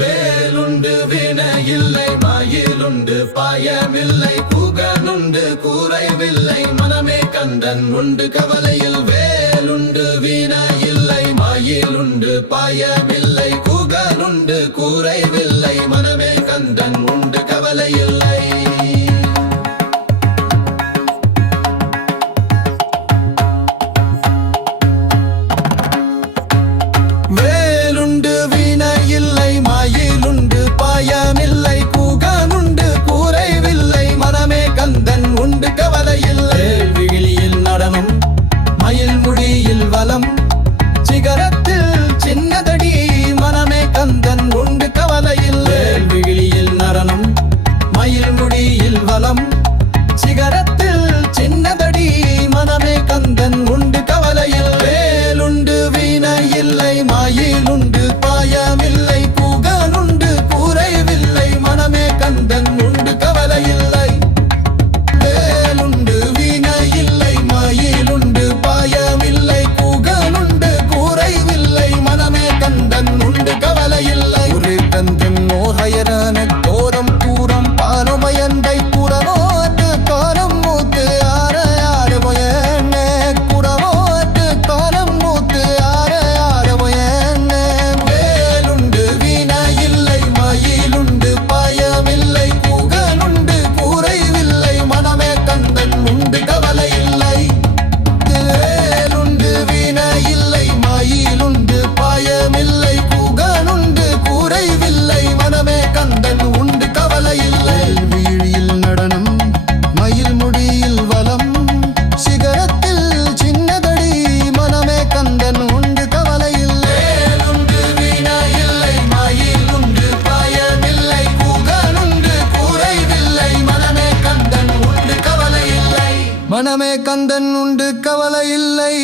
வேலுண்டு வினையில்லை மயிலுண்டு பயமில்லை புகனுண்டு குறைவில்லை மனமே கண்டன் உண்டு கவலையில் வேலுண்டு வினையில்லை மயிலுண்டு பயமில்லை புகனுண்டு குறைவில்லை மனமே கண்டன் உண்டு கவலையில்லை. சிகரத்தில் சின்னதடி மனமே கந்தன் உண்டு கவலையில். விழியில் நடனம் மயில் முடியில் வலம். சிகரத்தில் சின்னதடி மனமே கந்தன் உண்டு கவலையில். வேலுண்டு வீண இல்லை மயிலுண்டு மனமே கந்தன் உண்டு கவலை இல்லை.